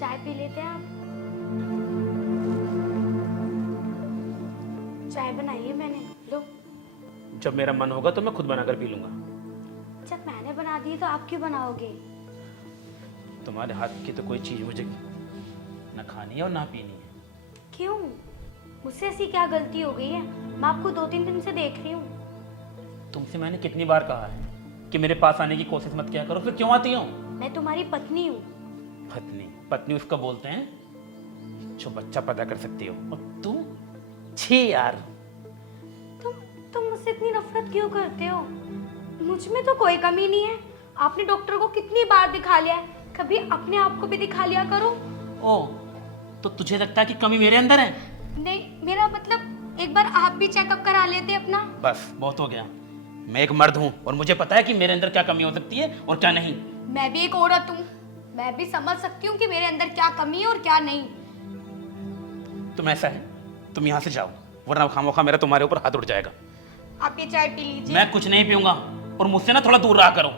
चाय पी लेते हैं आप? चाय बनाइए मैंने, लो। जब मेरा मन होगा तो मैं खुद बनाकर पी लूंगा। जब मैंने बना दी तो आप क्यों बनाओगे? तुम्हारे हाथ की तो कोई चीज मुझे ना खानी है और ना पीनी है। क्यों? मुझसे ऐसी क्या गलती हो गई है? मैं आपको 2-3 दिन से देख रही हूँ। तुमसे मैंने कितनी बार कहा है कि मेरे पास आने की कोशिश मत किया करो, फिर क्यों आती हो? मैं तुम्हारी पत्नी हूँ। पत्नी? पत्नी उसको बोलते हैं जो बच्चा पैदा कर सकती हो, और तुम? छी यार। तुम मुझसे इतनी नफरत क्यों करते हो? मुझ में तो कोई कमी नहीं है। आपने डॉक्टर को कितनी बार दिखा लिया है, कभी अपने आप को भी दिखा लिया करो। ओ, तो तुझे लगता है कि कमी मेरे अंदर है? नहीं, मेरा मतलब एक बार आप भी चेकअप करा लेते अपना। बस बहुत हो गया। मैं एक मर्द हूँ और मुझे पता है कि मेरे अंदर क्या कमी हो सकती है और क्या नहीं। मैं भी एक औरत हूँ, मैं भी समझ सकती हूँ कि मेरे अंदर क्या कमी है और क्या नहीं। तुम ऐसा है, तुम यहाँ से जाओ, वरना खामोखा मेरा तुम्हारे ऊपर हाथ उठ जाएगा। आप ये चाय पी लीजिए। मैं कुछ नहीं पीऊंगा, और मुझसे ना थोड़ा दूर रहा करो।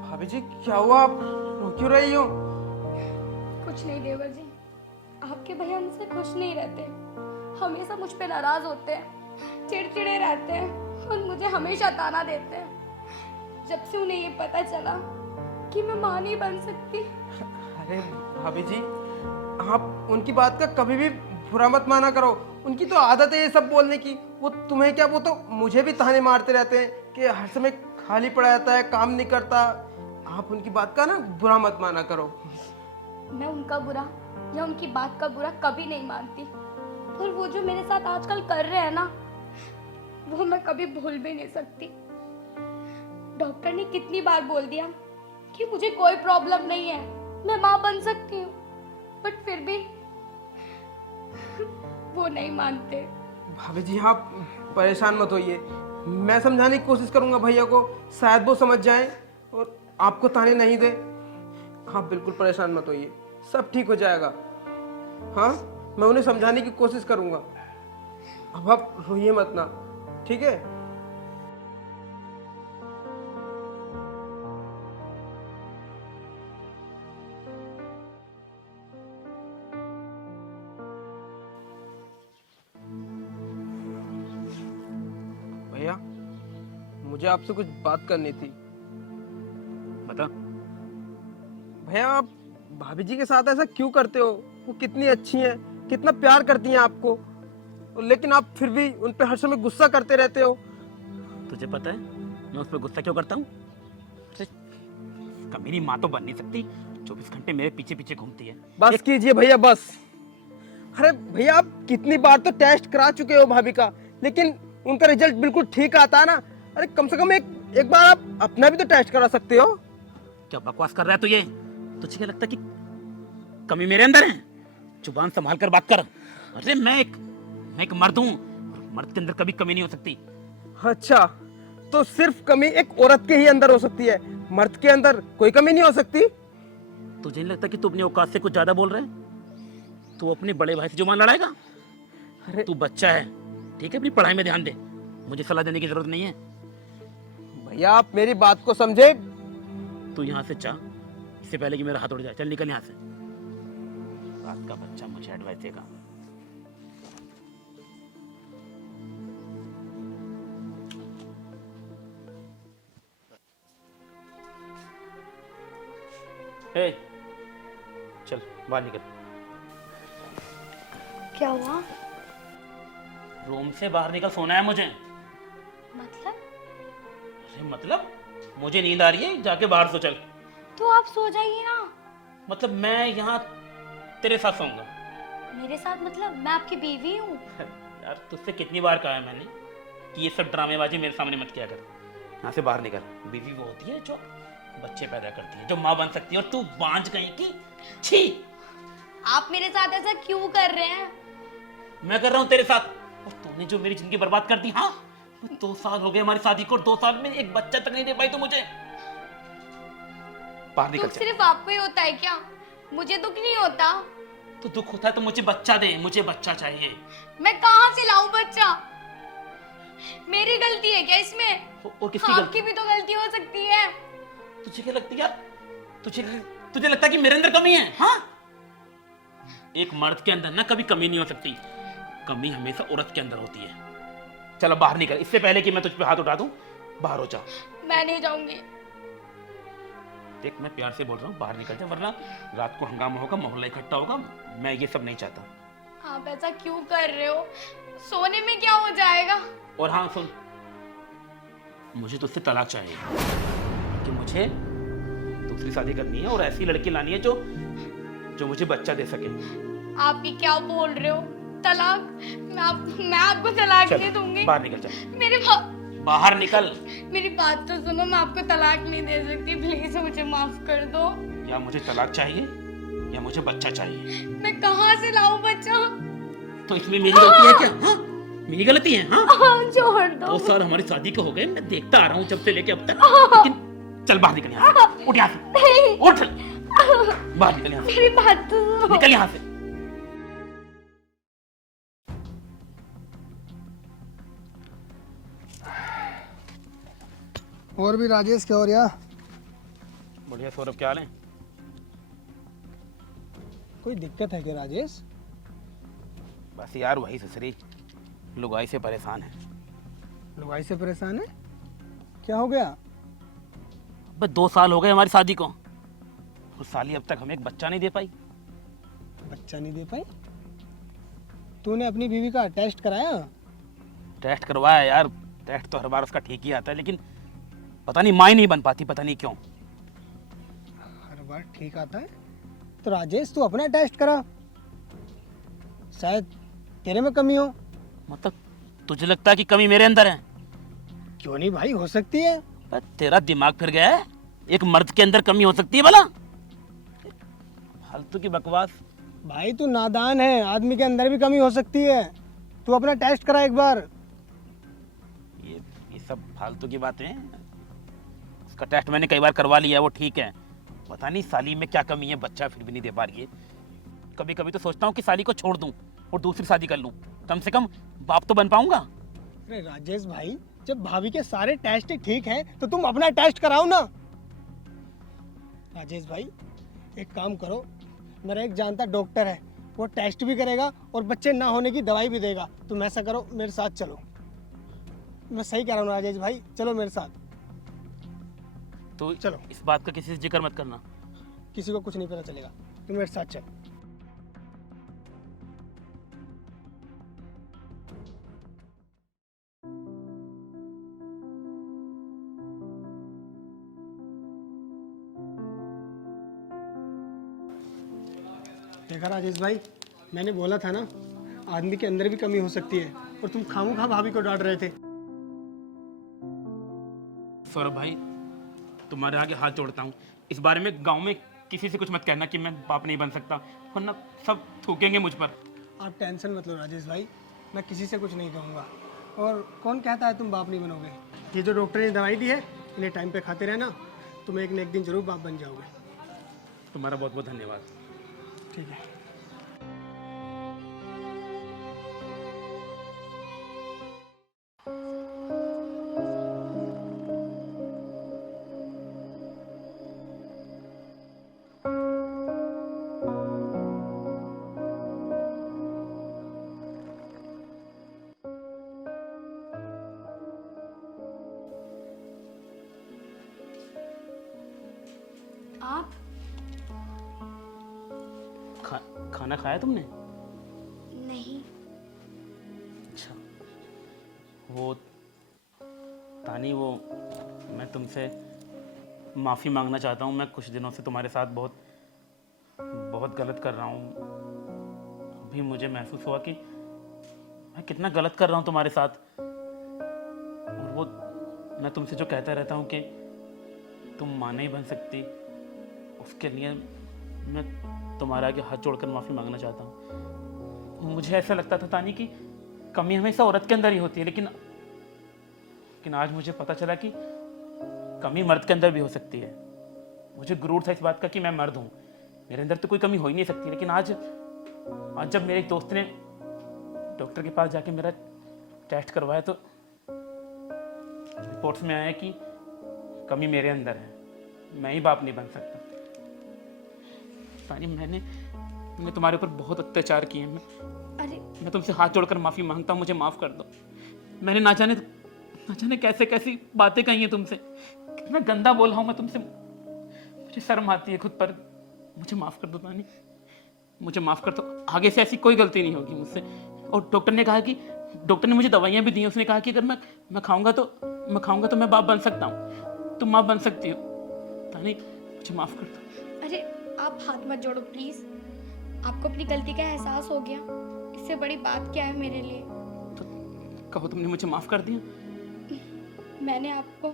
भाभी जी क्या हुआ, आप रो क्यों रही हो? कुछ नहीं देवर जी, आपके भैया मुझसे खुश नहीं रहते, हमेशा मुझ पे नाराज होते हैं, चिड़चिड़े रहते हैं और मुझे हमेशा ताना देते हैं। जब से उन्हें ये पता चला कि मैं मां नहीं बन सकती। अरे भाभी जी, आप उनकी बात का कभी भी बुरा मत माना करो। उनकी तो आदत है ये सब बोलने की। वो तुम्हें क्या, वो तो मुझे भी ताने मारते रहते हैं कि हर समय खाली पड़ा रहता है, काम नहीं करता। आप उनकी बात का ना बुरा मत माना करो। मैं उनका बुरा या उनकी बात का बुरा कभी नहीं मानती, पर वो जो मेरे साथ आजकल कर रहे हैं ना, वो मैं कभी भूल भी नहीं सकती। डॉक्टर ने कितनी बार बोल दिया कि मुझे कोई प्रॉब्लम नहीं है, मैं मां बन सकती हूँ, बट फिर भी वो नहीं मानते। भाभी जी आप परेशान मत होइए, मैं समझाने की कोशिश करूंगा भैया को, शायद वो समझ जाए और आपको ताने नहीं दे। आप बिल्कुल परेशान मत होइए, सब ठीक हो जाएगा। हाँ, मैं उन्हें समझाने की कोशिश करूंगा। अब आप रोइए मत ना, ठीक है? भैया मुझे आपसे कुछ बात करनी थी। बता। भैया आप भाभी जी के साथ ऐसा क्यों करते हो? वो कितनी अच्छी हैं, कितना प्यार करती हैं आपको, लेकिन आप फिर भी उन पे हर समय गुस्सा करते रहते हो। तुझे पता है मैं उस पर गुस्सा क्यों करता हूँ? अरे, मेरी माँ तो बन नहीं सकती, 24 घंटे मेरे पीछे पीछे घूमती है। बस कीजिए भैया, बस। अरे भैया आप कितनी बार तो टेस्ट करा चुके हो भाभी का, लेकिन उनका रिजल्ट बिल्कुल ठीक आता है ना। अरे कम से कम एक बार आप अपना भी तो टेस्ट करा सकते हो। क्या बकवास कर रहा है तू ये? तुझे क्या लगता है कि कमी मेरे अंदर है? जुबान संभाल कर बात कर। अरे मैं एक मर्द हूँ, मर्द के अंदर कभी कमी नहीं हो सकती। अच्छा, तो सिर्फ कमी एक औरत के ही अंदर हो सकती है, मर्द के अंदर कोई कमी नहीं हो सकती? तुझे नहीं लगता कि तू अपनी औकात से कुछ ज्यादा बोल रहा है? तू अपने बड़े भाई से जुबान लड़ाएगा? अरे तू बच्चा है, ठीक है? अपनी पढ़ाई में ध्यान दे, मुझे सलाह देने की जरूरत नहीं है। भैया आप मेरी बात को समझे। तू यहाँ से जा, इससे पहले कि मेरा हाथ उड़ जाए। चल निकल यहाँ से। बात का बच्चा मुझे एडवाइस देगा। ए, चल बाहर निकल। क्या हुआ? रूम से बाहर निकल, सोना है मुझे। मतलब? अरे मतलब मुझे नींद आ रही है, जाके बाहर सो चल। तो आप सो जाइए ना। मतलब मैं यहाँ तेरे साथ सोऊंगा? मेरे साथ मतलब मैं आपकी बीवी हूँ। यार तुझसे कितनी बार कहा है मैंने कि ये सब ड्रामेबाजी मेरे सामने मत किया कर। यहाँ से बाहर निकल। बीवी वो होती है जो बच्चे पैदा करती है, जो माँ बन सकती है, और तू बांझ गई की। छी! आप मेरे साथ ऐसा क्यों कर रहे हैं? मैं कर रहा हूँ तेरे साथ, और तूने जो मेरी जिंदगी बर्बाद कर दी। हाँ, 2 साल हो गए हमारी शादी को, 2 साल में एक बच्चा तक नहीं दे पाई तू मुझे। बाहर निकल। तो सिर्फ आपको ही होता है क्या? मुझे दुख नहीं होता। तो दुख होता है तो मुझे बच्चा दे, मुझे बच्चा चाहिए। मैं कहाँ से लाऊं बच्चा? मेरी गलती है क्या इसमें? और किसकी आपकी भी तो गलती हो सकती है। तुझे क्या लगती है यार? तुझे लगता है कि मेरे अंदर कमी है? हाँ, एक मर्द के अंदर ना कभी कमी नहीं हो सकती, कमी हमेशा औरत के अंदर होती है। चलो बाहर निकल, इससे पहले कि मैं तुझ पे हाथ उठा दूं, बाहर हो जा। मैं नहीं जाऊंगी। देख मैं प्यार से बोल रहा हूँ, बाहर निकल जा, वरना रात को हंगामा होगा, मोहल्ला इकट्ठा होगा। मैं ये सब नहीं चाहता। आप ऐसा क्यों कर रहे हो? सोने में क्या हो जाएगा? और हाँ सुन, मुझे तुझसे तलाक चाहिए कि मुझे दूसरी शादी करनी है और ऐसी लड़की लानी है जो मुझे बच्चा दे सके। आप ये क्या बोल रहे हो? तलाक? मैं आपको तलाक चल, नहीं दूंगी। बाहर निकल जा, बाहर निकल। मेरी बात तो सुनो, मैं आपको तलाक नहीं दे सकती। प्लीज मुझे माफ कर दो। या मुझे तलाक चाहिए या मुझे बच्चा चाहिए। मैं कहाँ से लाऊं बच्चा? तो इसमें मेरी गलती है क्या? हाँ? मेरी गलती है? हाँ? छोड़ दो। 2 साल हमारी शादी को हो गए, मैं देखता आ रहा हूँ जब से लेके अब तक। लेकिन चल बाहर निकल यहाँ से, उठ यहाँ से, उठ, बाहर निकल यहाँ से, मेरी बात तो सुनो। निकल यहाँ से। और भी राजेश, क्या हो रहा? बढ़िया सौरभ, क्या हाल है? कोई दिक्कत है क्या राजेश? बस यार वही ससुरी लुगाई से परेशान है। लुगाई से परेशान है? क्या हो गया? बस 2 साल हो गए हमारी शादी को और साली अब तक हमें एक बच्चा नहीं दे पाई। बच्चा नहीं दे पाई? तूने अपनी बीवी का टेस्ट कराया? टेस्ट करवाया यार, टेस्ट तो हर बार उसका ठीक ही आता है, लेकिन पता नहीं माँ ही नहीं बन पाती, पता नहीं क्यों। हर बार ठीक आता है? तो राजेश तू अपना टेस्ट करा, शायद तेरे में कमी हो। मतलब तुझे लगता है कि कमी मेरे अंदर है? क्यों नहीं भाई, हो सकती है। पर तेरा दिमाग फिर गया है? एक मर्द के अंदर कमी हो सकती है भला? फालतू की बकवास। भाई तू नादान है, आदमी के अंदर भी कमी हो सकती है। तू अपना टेस्ट करा एक बार। ये सब फालतू की बातें हैं। उसका टेस्ट मैंने कई बार करवा लिया है, वो ठीक है। पता नहीं साली में क्या कमी है, बच्चा फिर भी नहीं दे पा रही है। कभी कभी तो सोचता हूँ कि साली को छोड़ दूं और दूसरी शादी कर लूं, कम से कम बाप तो बन पाऊंगा। अरे राजेश भाई, जब भाभी के सारे टेस्ट ठीक हैं तो तुम अपना टेस्ट कराओ ना। राजेश भाई एक काम करो, मेरा एक जानता डॉक्टर है, वो टेस्ट भी करेगा और बच्चे ना होने की दवाई भी देगा। तुम ऐसा करो, मेरे साथ चलो। मैं सही कह रहा हूँ राजेश भाई, चलो मेरे साथ। तो चलो। इस बात का किसी से जिक्र मत करना। किसी को कुछ नहीं पता चलेगा, तुम मेरे साथ चल। देखा राजेश भाई, मैंने बोला था ना, आदमी के अंदर भी कमी हो सकती है, और तुम खामोखा भाभी को डांट रहे थे। सौरभ भाई, तुम्हारे आगे हाथ जोड़ता हूँ, इस बारे में गांव में किसी से कुछ मत कहना कि मैं बाप नहीं बन सकता, वरना सब थूकेंगे मुझ पर। आप टेंशन मत लो राजेश भाई, मैं किसी से कुछ नहीं कहूँगा। और कौन कहता है तुम बाप नहीं बनोगे? ये जो डॉक्टर ने दवाई दी है, इन्हें टाइम पे खाते रहना, तुम एक न एक दिन जरूर बाप बन जाओगे। तुम्हारा बहुत बहुत धन्यवाद। ठीक है। आप? खाना खाया तुमने? नहीं। अच्छा, वो तानी, वो मैं तुमसे माफ़ी मांगना चाहता हूँ। मैं कुछ दिनों से तुम्हारे साथ बहुत गलत कर रहा हूँ। अभी मुझे महसूस हुआ कि मैं कितना गलत कर रहा हूँ तुम्हारे साथ। और वो मैं तुमसे जो कहता रहता हूँ कि तुम माँ नहीं बन सकती, उसके लिए मैं तुम्हारे आगे हाथ जोड़कर माफ़ी मांगना चाहता हूँ। मुझे ऐसा लगता था तानी कि कमी हमेशा औरत के अंदर ही होती है, लेकिन आज मुझे पता चला कि कमी मर्द के अंदर भी हो सकती है। मुझे गुरूर था इस बात का कि मैं मर्द हूँ, मेरे अंदर तो कोई कमी हो ही नहीं सकती, लेकिन आज आज जब मेरे एक दोस्त ने डॉक्टर के पास जाके मेरा टेस्ट करवाया तो रिपोर्ट्स में आया कि कमी मेरे अंदर है, मैं ही बाप नहीं बन सकता। तानी मैंने तुम्हारे ऊपर बहुत अत्याचार किए हैं। अरे मैं तुमसे हाथ जोड़कर माफ़ी मांगता हूँ, मुझे माफ़ कर दो। मैंने ना जाने कैसे कैसी बातें कही हैं तुमसे, कितना गंदा बोला हूँ मैं तुमसे, मुझे शर्म आती है खुद पर। मुझे माफ़ कर दो तानी, मुझे माफ़ कर दो। आगे से ऐसी कोई गलती नहीं होगी मुझसे। और डॉक्टर ने मुझे दवाइयाँ भी दी हैं। उसने कहा कि अगर मैं खाऊंगा तो मैं बाप बन सकता हूँ, तुम माँ बन सकती हो। तानी मुझे माफ़ कर दो। अरे आप हाथ मत जोड़ो प्लीज। आपको अपनी गलती का एहसास हो गया, इससे बड़ी बात क्या है मेरे लिए। तो कहो तुमने मुझे माफ़ कर दिया। मैंने आपको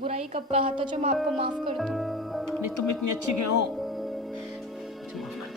बुराई कब कहा था जो मैं आपको माफ कर दूं। नहीं, तुम इतनी अच्छी क्यों हो? मुझे माफ़ कर दो।